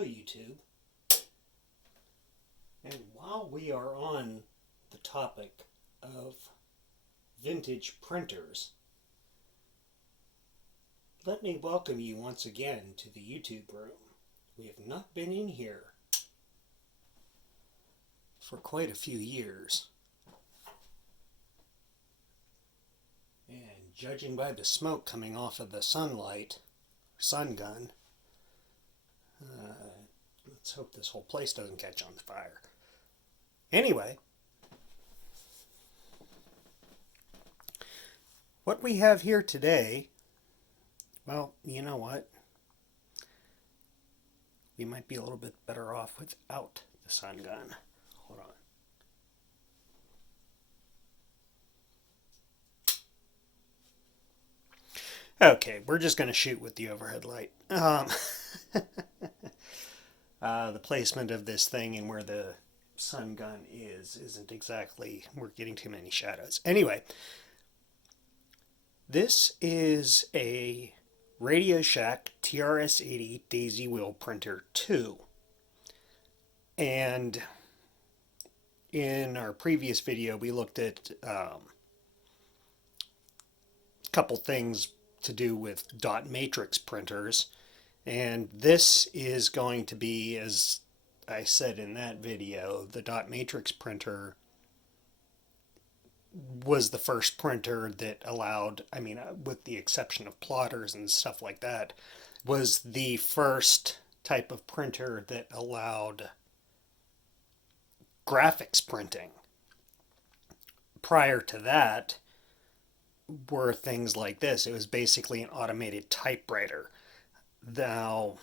Hello YouTube. And while we are on the topic of vintage printers, let me welcome you once again to the YouTube room. We have not been in here for quite a few years. And judging by the smoke coming off of the sun gun, let's hope this whole place doesn't catch on fire. Anyway, what we have here today, well, you know what? We might be a little bit better off without the sun gun. Hold on. Okay, we're just going to shoot with the overhead light. The placement of this thing and where the sun gun isn't exactly, we're getting too many shadows. Anyway, this is a Radio Shack TRS 80 Daisy Wheel Printer 2. And in our previous video, we looked at a couple things to do with dot matrix printers. And this is going to be, as I said in that video, the dot matrix printer was the first printer that allowed, with the exception of plotters and stuff like that, was the first type of printer that allowed graphics printing. Prior to that were things like this. It was basically an automated typewriter. Now,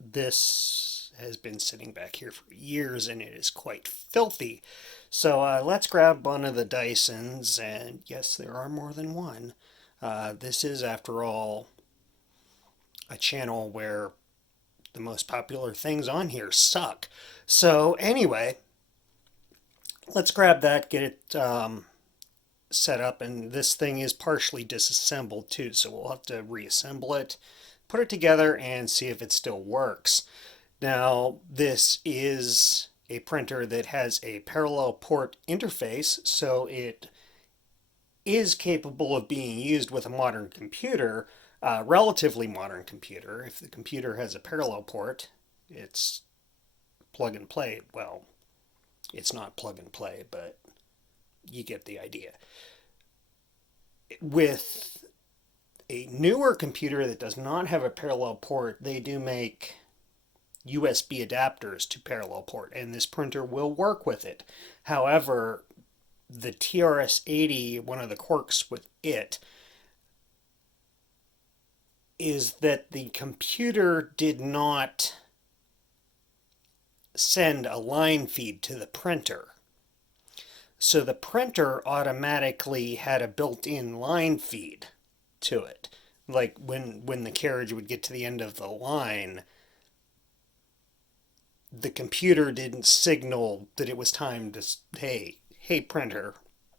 this has been sitting back here for years and it is quite filthy. So let's grab one of the Dysons, and yes, there are more than one. This is, after all, a channel where the most popular things on here suck. So anyway, let's grab that, get it set up, and this thing is partially disassembled too, so we'll have to reassemble it, put it together, and see if it still works. Now, this is a printer that has a parallel port interface, so it is capable of being used with a modern computer, relatively modern computer. If the computer has a parallel port, it's plug and play. Well, it's not plug and play, but you get the idea. With a newer computer that does not have a parallel port, they do make USB adapters to parallel port, and this printer will work with it. However, the TRS 80, one of the quirks with it, is that the computer did not send a line feed to the printer. So the printer automatically had a built-in line feed to it. Like when the carriage would get to the end of the line, the computer didn't signal that it was time to, hey printer,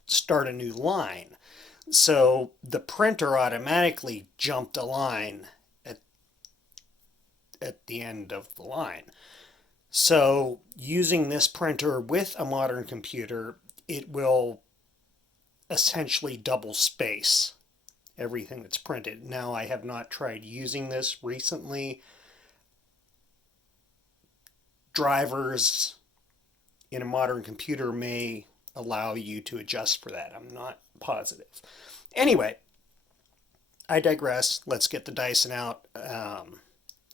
start a new line. So the printer automatically jumped a line at the end of the line. So using this printer with a modern computer, it will essentially double space everything that's printed. Now, I have not tried using this recently. Drivers in a modern computer may allow you to adjust for that. I'm not positive. Anyway, I digress. Let's get the Dyson out,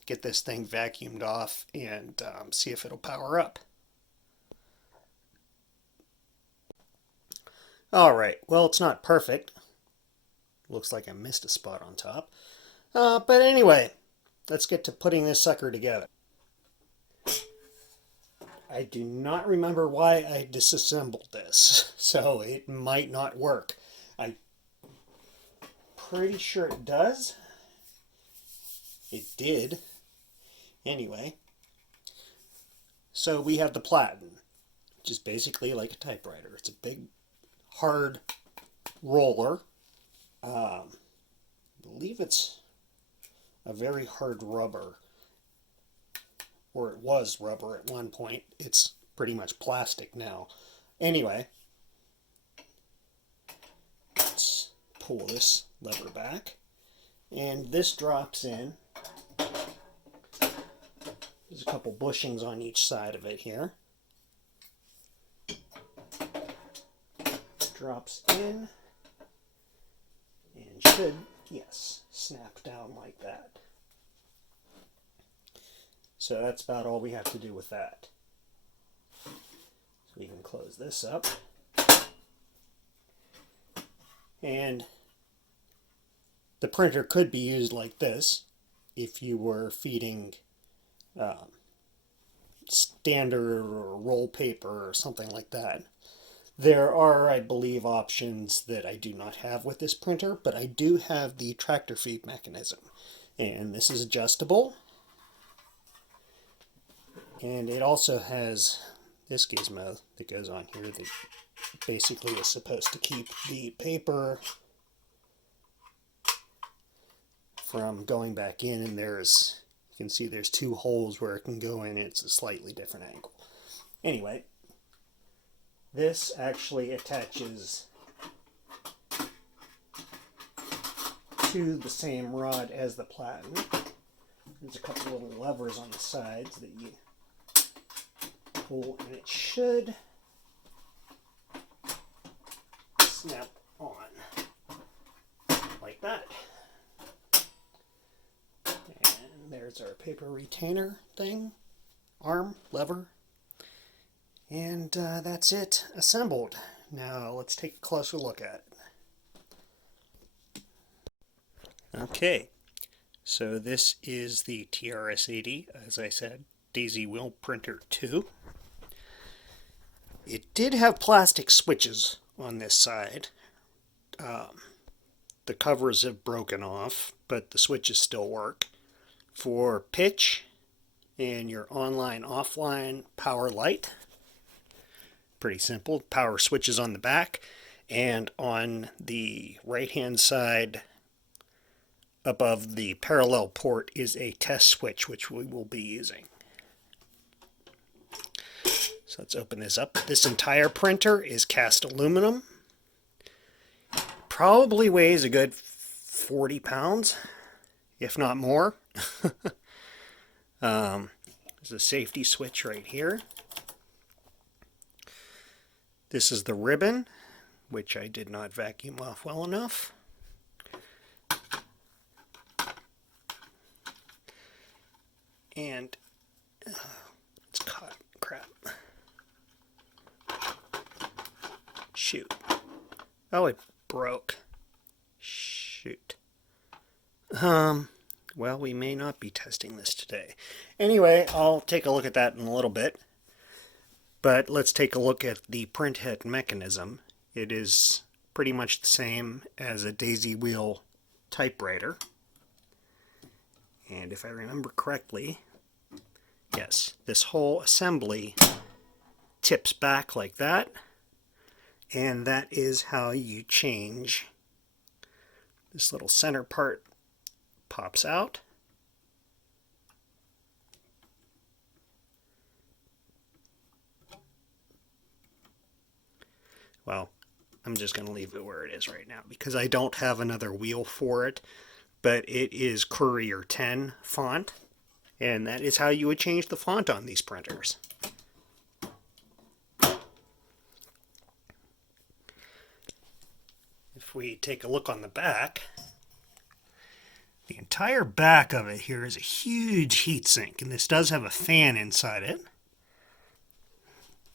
get this thing vacuumed off, and see if it'll power up. Alright, well, it's not perfect. Looks like I missed a spot on top. But anyway, let's get to putting this sucker together. I do not remember why I disassembled this, so it might not work. I'm pretty sure it does. It did. Anyway, so we have the Platen, which is basically like a typewriter. It's a big, hard roller. I believe it's a very hard rubber. or it was rubber at one point. It's pretty much plastic now. Anyway, let's pull this lever back, and this drops in. There's a couple bushings on each side of it here. Drops in and should, yes, snap down like that. So that's about all we have to do with that. So we can close this up. And the printer could be used like this if you were feeding standard or roll paper or something like that. There are, I believe, options that I do not have with this printer, but I do have the tractor feed mechanism. And this is adjustable. And it also has this gizmo that goes on here that basically is supposed to keep the paper from going back in. And there's, you can see there's two holes where it can go in. It's a slightly different angle. Anyway, this actually attaches to the same rod as the platen. There's a couple little levers on the sides that you pull, and it should snap on like that. And there's our paper retainer thing, arm, lever. And that's it assembled. Now let's take a closer look at it. Okay, so this is the TRS-80, as I said, Daisy Wheel Printer 2. It did have plastic switches on this side. The covers have broken off, but the switches still work. For pitch and your online-offline power light. Pretty simple. Power switches on the back, and on the right hand side above the parallel port is a test switch which we will be using. So let's open this up. This entire printer is cast aluminum. Probably weighs a good 40 pounds, if not more. There's a safety switch right here. This is the ribbon, which I did not vacuum off well enough. And it's caught. Crap. Shoot. Oh, it broke. Shoot. Well, we may not be testing this today. Anyway, I'll take a look at that in a little bit. But let's take a look at the print head mechanism. It is pretty much the same as a daisy wheel typewriter. And if I remember correctly, yes, this whole assembly tips back like that. And that is how you change. This little center part pops out. Well, I'm just going to leave it where it is right now because I don't have another wheel for it, but it is Courier 10 font, and that is how you would change the font on these printers. If we take a look on the back, the entire back of it here is a huge heatsink, and this does have a fan inside it.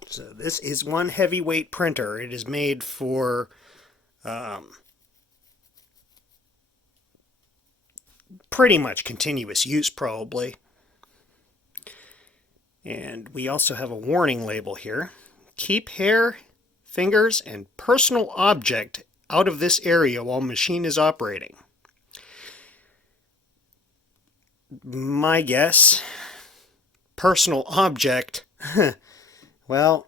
So this is one heavyweight printer. It is made for pretty much continuous use, probably. And we also have a warning label here. Keep hair, fingers, and personal object out of this area while machine is operating. My guess, personal object, well,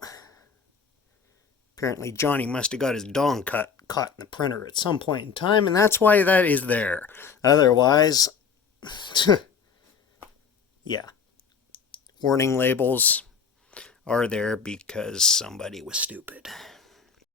apparently Johnny must have got his dong caught in the printer at some point in time, and that's why that is there. Otherwise, yeah. Warning labels are there because somebody was stupid.